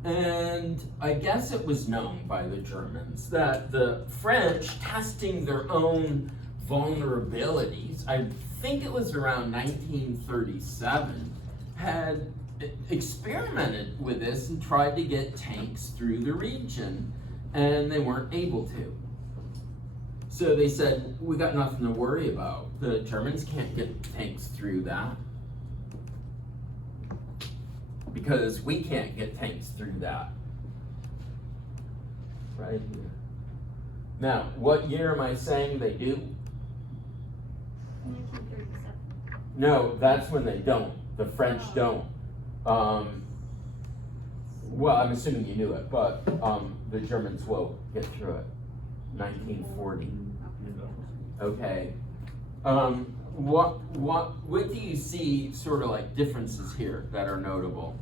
And I guess it was known by the Germans that the French, testing their own vulnerabilities, I think it was around 1937, had experimented with this and tried to get tanks through the region, and they weren't able to. So they said, we got nothing to worry about. The Germans can't get tanks through that. Because we can't get tanks through that. Right here. Now, what year am I saying they do? 1937. No, that's when they don't. The French don't. Well, I'm assuming you knew it, but the Germans will get through it. 1940. Okay. What do you see sort of like differences here that are notable?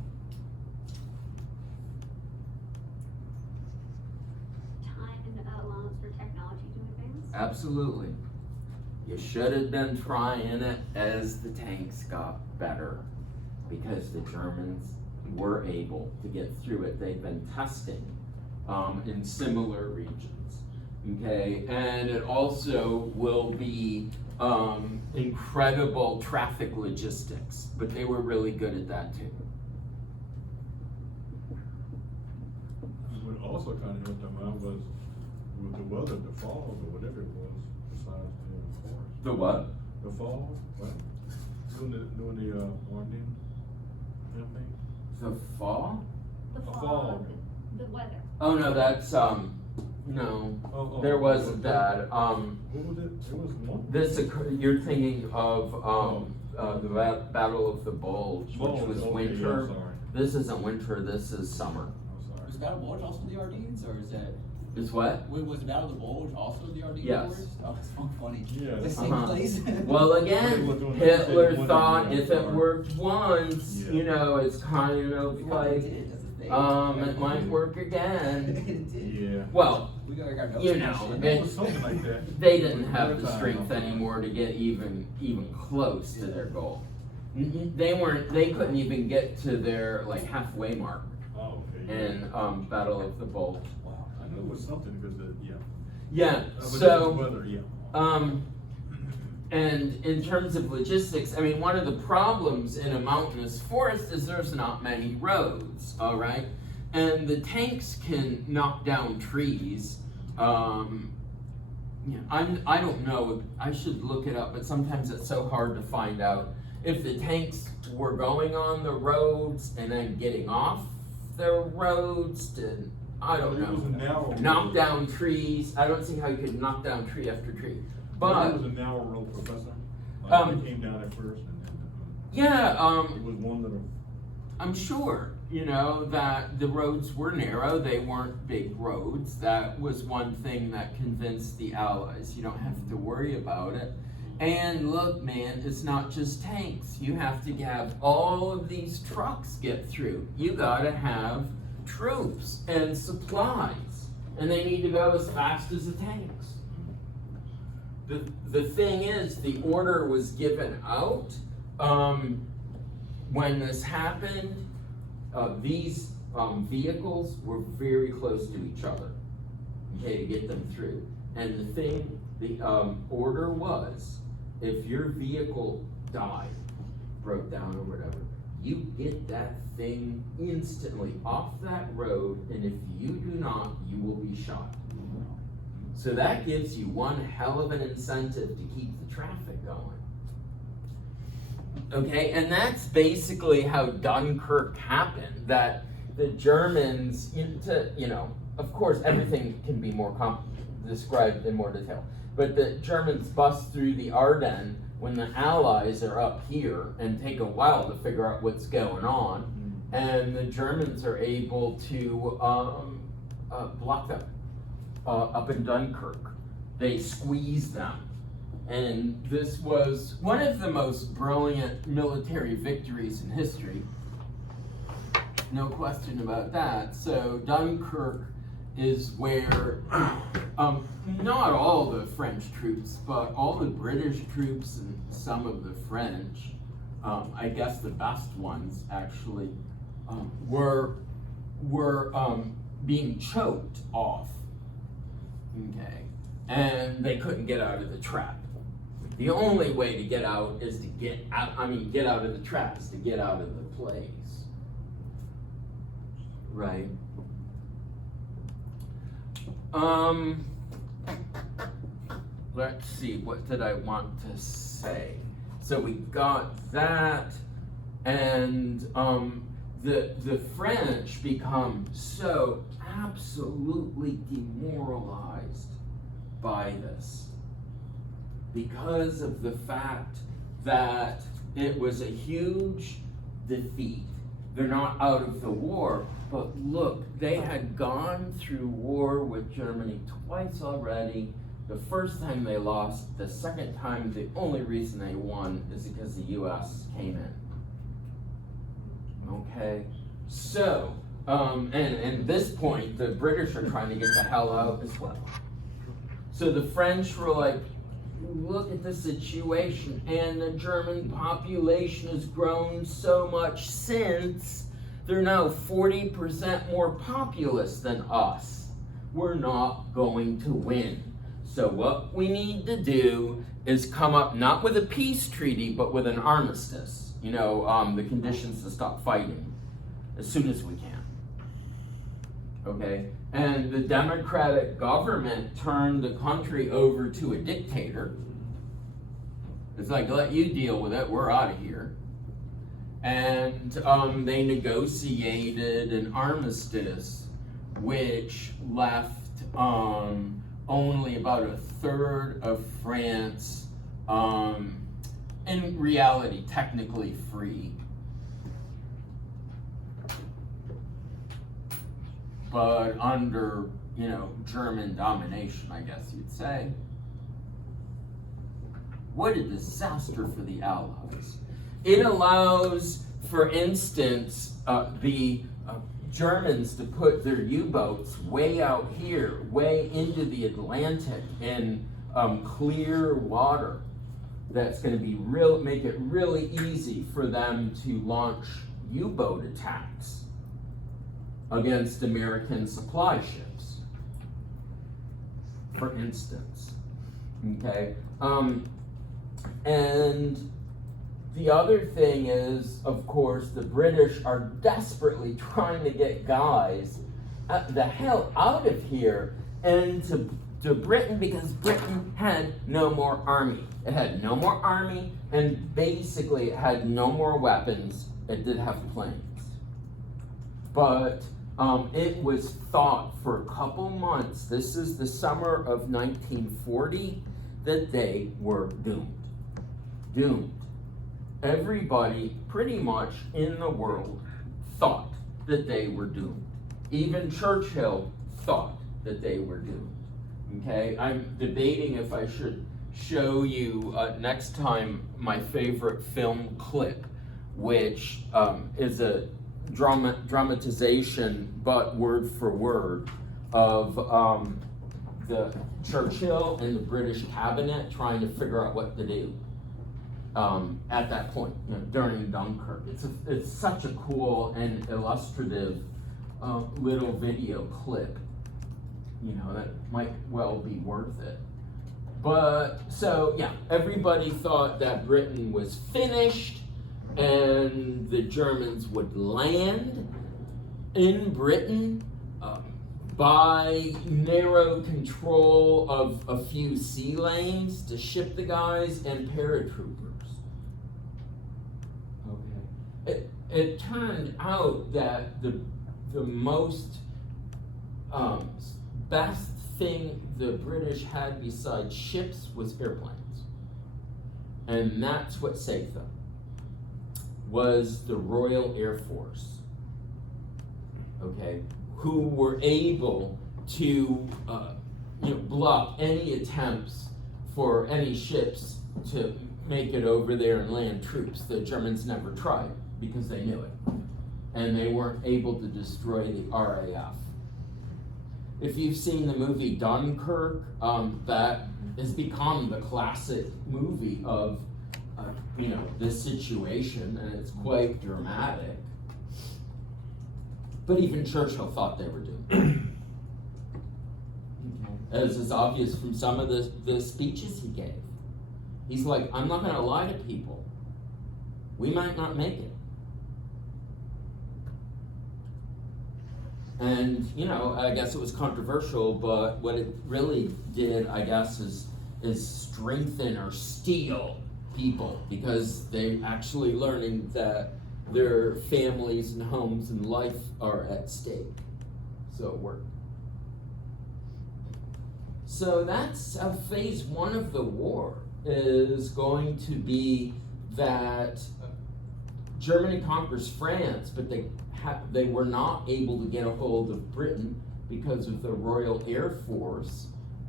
Time allows for technology to advance. Absolutely. You should have been trying it as the tanks got better, because the Germans were able to get through it. They've been testing in similar regions. Okay, and it also will be incredible traffic logistics, but they were really good at that too. What also kind of helped them out was with the weather, the falls or whatever it was, besides the forest. The what? The falls, right? Doing the Ardennes campaign. The fall? The A fall, fall. the weather. Oh no, that's no, Oh, there wasn't that. What was it? It was one. You're thinking of the Battle of the Bulge, which Bulge, was okay, winter. I'm sorry. This isn't winter. This is summer. I'm sorry. Was Battle Bulge also the Ardennes, or is that? Is what? Wait, was Battle of the Bulge also the Ardennes Yes. Forest? Oh, it's so funny. Yeah, The same Uh-huh. place. Well, They again, were doing the Hitler same thought one, if yeah, it sorry. worked once, Yeah. you know, it's kind of We like, did, that's the thing. it might work again. It did. Yeah. Well, We got our notes you and know, shit. It was something like that. they didn't have the Maritime. strength anymore to get even close to their goal. They couldn't even get to their like halfway mark Oh, okay. in Battle of the Bulge. Wow, I knew it was something because yeah. Yeah, But so, the weather, yeah. and in terms of logistics, I mean, one of the problems in a mountainous forest is there's not many roads, all right? And the tanks can knock down trees. You know, I don't know, I should look it up, but sometimes it's so hard to find out. If the tanks were going on the roads and then getting off the roads to, I don't It was a know, narrow knock road. down trees. I don't see how you could knock down tree after tree. It But, was a narrow road, Professor. It came down at first and then yeah, it was one little. I'm sure. you know, that the roads were narrow, they weren't big roads. That was one thing that convinced the Allies. You don't have to worry about it. And look, man, it's not just tanks. You have to have all of these trucks get through. You gotta have troops and supplies, and they need to go as fast as the tanks. The thing is, the order was given out when this happened. These vehicles were very close to each other, okay, to get them through. And the order was, if your vehicle died, broke down or whatever, you get that thing instantly off that road, and if you do not, you will be shot. So that gives you one hell of an incentive to keep the traffic going. Okay, and that's basically how Dunkirk happened, that the Germans, of course everything can be more described in more detail, but the Germans bust through the Ardennes when the Allies are up here and take a while to figure out what's going on, and the Germans are able to block them up in Dunkirk. They squeeze them. And this was one of the most brilliant military victories in history. No question about that. So Dunkirk is where not all the French troops, but all the British troops and some of the French, I guess the best ones actually, were being choked off. Okay, and they couldn't get out of the trap. The only way to get out is to get out of the trap is to get out of the place. Right. Let's see, what did I want to say? So we got that, and the French become so absolutely demoralized by this, because of the fact that it was a huge defeat. They're not out of the war, but look, they had gone through war with Germany twice already. The first time they lost, the second time the only reason they won is because the US came in. Okay, so, and at this point, the British are trying to get the hell out as well. So the French were like, look at the situation, and the German population has grown so much since they're now 40% more populous than us. We're not going to win. So what we need to do is come up not with a peace treaty, but with an armistice. The conditions to stop fighting as soon as we can. Okay, and the democratic government turned the country over to a dictator. It's like, let you deal with it, we're out of here. And they negotiated an armistice which left only about a third of France, in reality, technically free. But under, German domination, I guess you'd say. What a disaster for the Allies. It allows, for instance, the Germans to put their U-boats way out here, way into the Atlantic in clear water. That's going to make it really easy for them to launch U-boat attacks against American supply ships, for instance. Okay, and the other thing is, of course, the British are desperately trying to get guys the hell out of here and to Britain, because Britain had no more army. It had no more army, and basically it had no more weapons. It did have planes. But it was thought for a couple months, this is the summer of 1940, that they were doomed. Doomed. Everybody pretty much in the world thought that they were doomed. Even Churchill thought that they were doomed. Okay, I'm debating if I should show you next time my favorite film clip, which is a dramatization, but word for word, of the Churchill and the British cabinet trying to figure out what to do at that point, during Dunkirk. It's such a cool and illustrative little video clip, that might well be worth it. But, so, yeah, everybody thought that Britain was finished and the Germans would land in Britain by narrow control of a few sea lanes to ship the guys and paratroopers. Okay. It turned out that the most best thing the British had besides ships was airplanes. And that's what saved them, was the Royal Air Force, okay, who were able to block any attempts for any ships to make it over there and land troops. The Germans never tried because they knew it. And they weren't able to destroy the RAF. If you've seen the movie Dunkirk, that has become the classic movie of this situation, and it's quite dramatic. But even Churchill thought they were doomed. As is obvious from some of the speeches he gave. He's like, I'm not going to lie to people. We might not make it. And, I guess it was controversial, but what it really did, I guess, is strengthen or steel people, because they're actually learning that their families and homes and life are at stake. So it worked. So that's phase one of the war, is going to be that Germany conquers France, but they were not able to get a hold of Britain because of the Royal Air Force.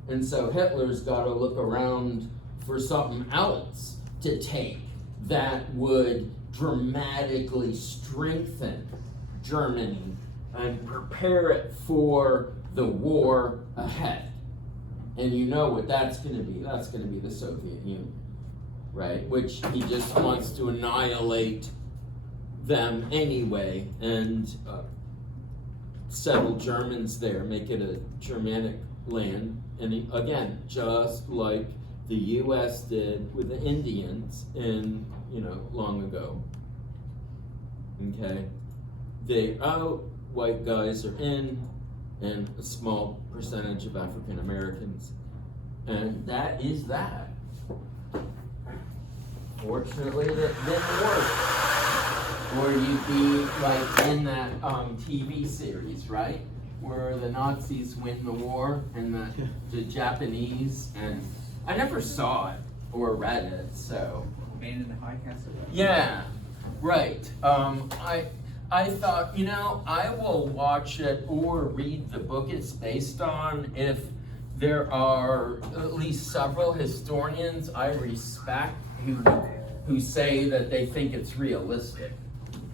And so Hitler's got to look around for something else to take that would dramatically strengthen Germany and prepare it for the war ahead. And you know what that's going to be. That's going to be the Soviet Union, right? Which he just wants to annihilate them anyway and settle Germans there, make it a Germanic land. And again, just like the U.S. did with the Indians in, long ago. Okay? They out, white guys are in, and a small percentage of African Americans. And that is that. Fortunately, that didn't work. Or you'd be like in that TV series, right? Where the Nazis win the war and the Japanese, and I never saw it or read it, so. Man in the High Castle? Yeah, right. I thought, I will watch it or read the book it's based on if there are at least several historians I respect who say that they think it's realistic.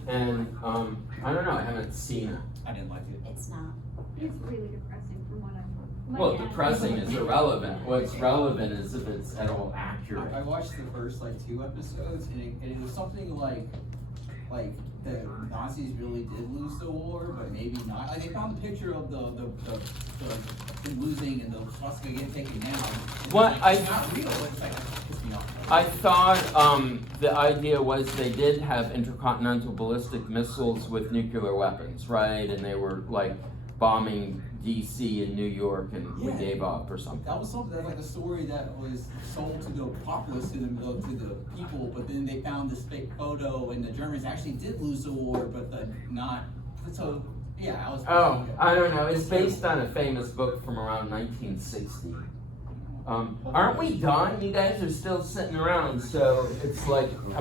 And I don't know, I haven't seen it. I didn't like it. It's not. It's really depressing from what I've heard. Well, depressing is irrelevant. What's relevant is if it's at all accurate. I watched the first 2 episodes, and it was something like the Nazis really did lose the war, but maybe not. They found the picture of the them losing and the swastika getting taken down. What It's not real. It's pissed me off. I thought the idea was they did have intercontinental ballistic missiles with nuclear weapons, right? And they were bombing DC and New York, and we gave up or something. That was something that's a story that was sold to the populace, to the people, but then they found this fake photo, and the Germans actually did lose the war, but not. So yeah, I was. Oh, I don't know. It's based on a famous book from around 1960. Aren't we done? You guys are still sitting around, so it's am I